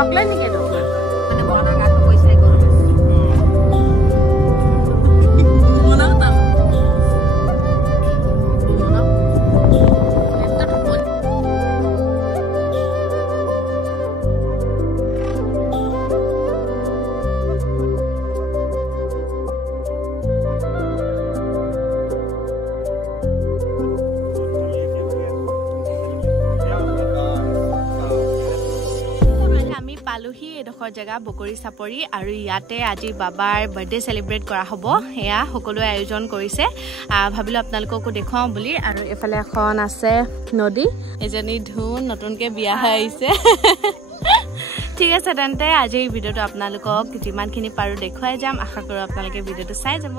chocolate নেকি এইটো মানে বৰনা গাটো কৈছে গৰু বনাও তা বনাও এত টোপনি পালোহি এডোখৰ জেগা বকৰি চাপৰি আৰু ইয়াতে আজি বাবাৰ বাৰ্থডে সেলিব্ৰেট কৰা হ'ব এয়া সকলোৱে আয়োজন কৰিছে ভাবিলো আপোনালোককো দেখুৱাও বুলি আৰু এফালে এখন আছে নদী এজনী ধুন নতুনকৈ বিয়া হৈ আহিছে ঠিক আছে তেন্তে আজি এই ভিডিঅ'টো আপোনালোকক যিমানখিনি পাৰো দেখুৱাই যাম আশা কৰোঁ আপোনালোকে ভিডিঅ'টো চাই যাব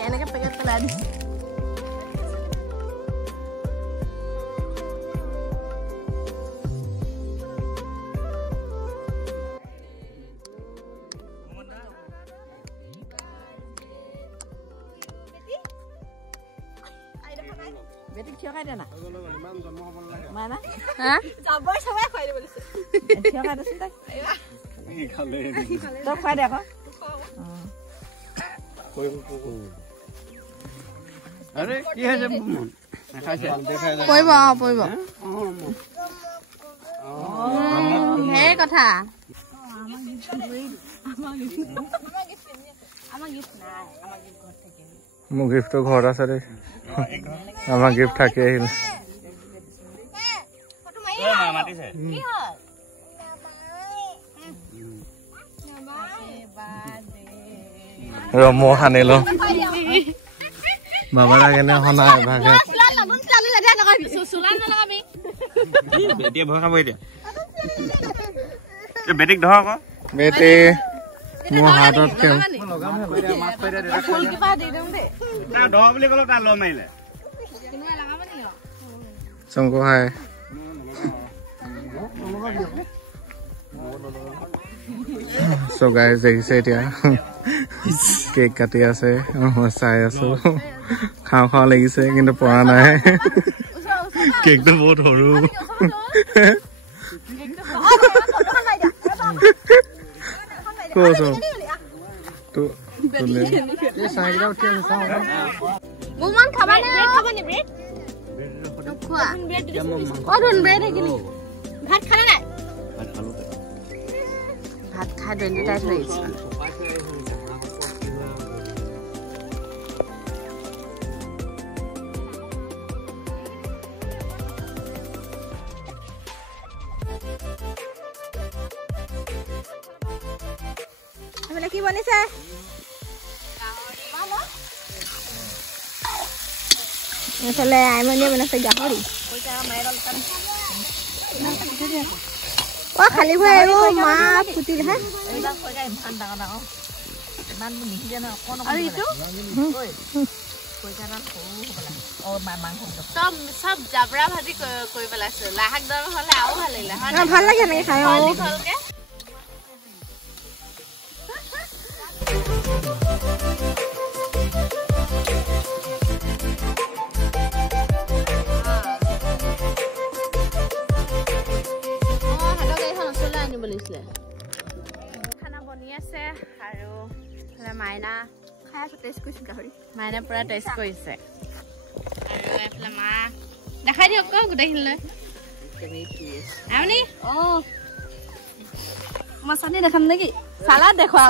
এনেকে পেকেট পেলাই দিছে বেটিক থিয়কাই দে না মানা হা যাবই সবাই খুৱাই দিব দিছে থিয়কাই দেচোন তাক খালে তই খুৱাই দে আকৌ আৰে কি হয়েছে কইব কইব এই কথা মোৰ গিফ্টটো ঘৰত আছে দেই আমাৰ গিফ্ট থাকি আহিল মই সানি লওঁ বাবাৰ কেনে শুনা ভাগে এতিয়া ভয় খাব এতিয়া বেটিক ধৰ আকৌ বেটি মোৰ হাতত কেও ধৰ বুলি ক'লো তাৰ ল মাৰিলে চংকু হাই সো গাইজ দেখিছে এতিয়া কেক কাটি আছে মই চাই আছো খাওঁ খাওঁ লাগিছে কিন্তু পৰা নাই কেকটো বহুত সৰু কৈছো ভাত খাই দৈনী টাইট হৈ আহিছে কি বনিছে এইফালে আইমনিয়ে বনাইছে গাহৰি খালি ভয় আহিব মা ফুটিল হে চব জাবৰা ভাজি কৰি পেলাইছো লাহাক দৰ হলে আৰু ভাল লাগিলে ভাল লাগে এনেকে খাই খানা বনি আছে আৰু মাইনা খাই আছে টেষ্ট কৰিছে গাহৰি মাইনা পুৰা টেষ্ট কৰিছে আৰু এফালে মা দেখাই দিয়ক আকৌ গোটেইখিনিলৈ আপুনি মই চানি দেখাম নেকি চালাদ দেখুৱা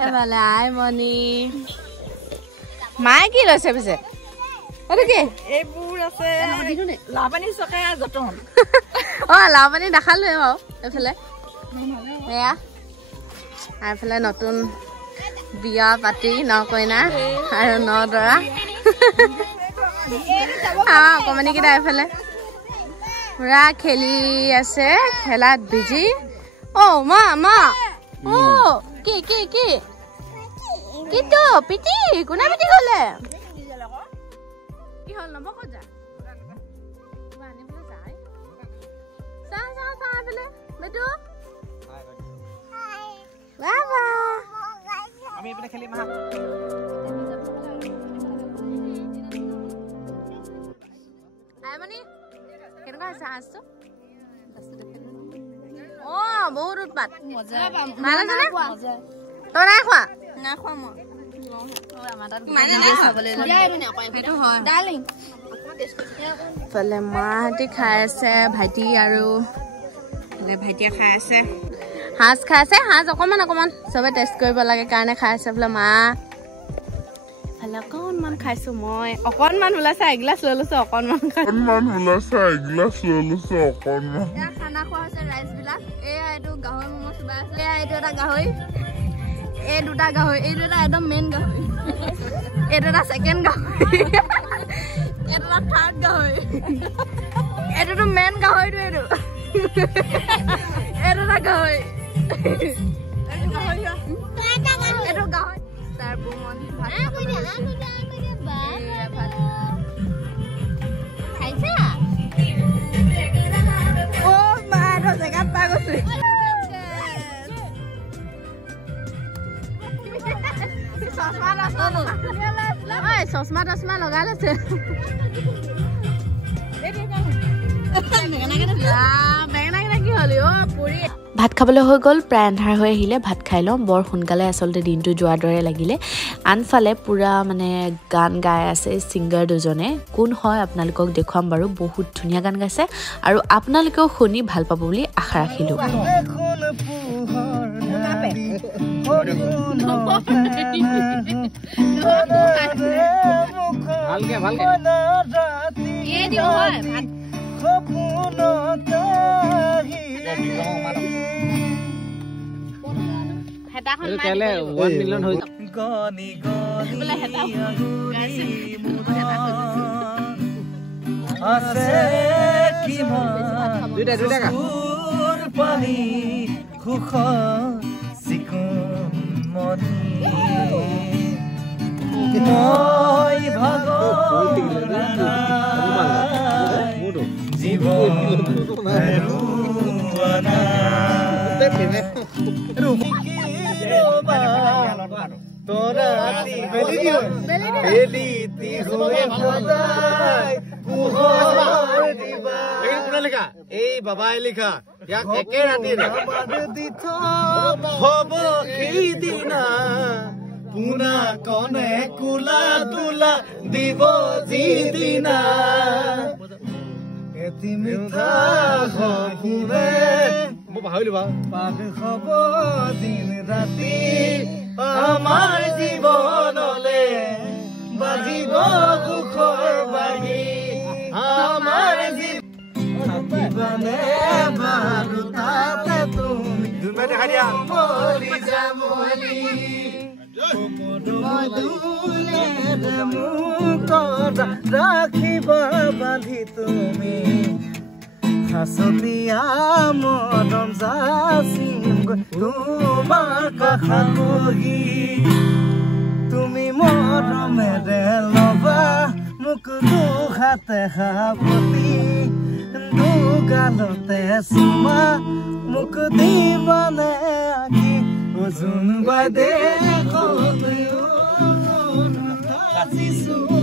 এফালে আইমণি মায়ে কি লৈছে পিছে এইবোৰ আছে লাওপানী চকাই যতন লাওপানী দেখালোৱে বাৰু এইফালে এয়া এইফালে নতুন বিয়া পাতি ন কইনা আৰু ন দৰা অকমানিকেইটা এইফালে পুৰা খেলি আছে খেলাত বিজি মা মা কি কি কি কিটো পিটি কোনে পিটি গলে হল নব কজা বানি বলে যাই সা সা সা বলে বেটু হাই বাবা আমি এখানে খেলি মা আই মানে কেনেকুৱা আছে হাসটো ও বহুত উৎপাত মজা ভাল আছে নে মজা তই নাই খোৱা না খোৱা মই মানে নাই খাবলৈ সেইটো হয় ডাৰ্লিং ফলে মাহঁতে খাই আছে ভাইটি আৰু ভাইটিয়ে খাই আছে হাঁস খাই আছে হাঁস অকণমান অকণমান চবে টেষ্ট কৰিব লাগে কাৰণে খাই আছে বোলে মা ফালে অকণমান খাইছো মই অকণমান ওলাইছে এগিলাচ লৈ লৈছো অকণমান খানা খোৱা হৈছে ৰাইচ বিলাক এয়া এইটো গাহৰি ম'ম' চুবাই আছে এয়া এইটো এটা গাহৰি এই দুটা গাহৰি এইটো এটা একদম মেইন গাহৰি এইটো এটা ছেকেণ্ড গাহৰি এইটো এটা থাৰ্ড গাহৰি এইটোতো মেইন গাহৰিটো এইটো এইটো এটা গাহৰি এইটো গাহৰি তাৰ বুমন ভাত খাইছা অ মা এটা জেগাত পাই গৈছে চশমা টচমা লগাই লৈছে ভাত খাবলৈ হৈ গ'ল প্ৰায় আন্ধাৰ হৈ আহিলে ভাত খাই লওঁ বৰ সোনকালে আচলতে দিনটো যোৱাৰ দৰে লাগিলে আনফালে পুৰা মানে গান গাই আছে ছিংগাৰ দুজনে কোন হয় আপোনালোকক দেখুৱাম বাৰু বহুত ধুনীয়া গান গাইছে আৰু আপোনালোকেও শুনি ভাল পাব বুলি আশা ৰাখিলোঁ এই বাবাই লিখা ইয়াক একে ৰাতি হব সেইদিনা পুনা কনে কোলা তোলা দিব যিদিনা এটি মিঠা সপোনে মই পাহৰিলো বাৰু পাগ হব দিন ৰাতি আমাৰ জীৱনলে বাজিব সুখৰ বাগি আমাৰ জীৱনে বাৰু তাতে তুমি দেখা দিয়া মলি যামলি ৰাখিব বান্ধি তুমি হাসতিয়া মৰম যাচিম তোমাৰ কাষা বহি তুমি মৰমেৰে ল'বা মোক দুহাতে সাৱটি দুগালতে চুমা মোক দিবানে আঁকি ওজন বাদে সাজিছো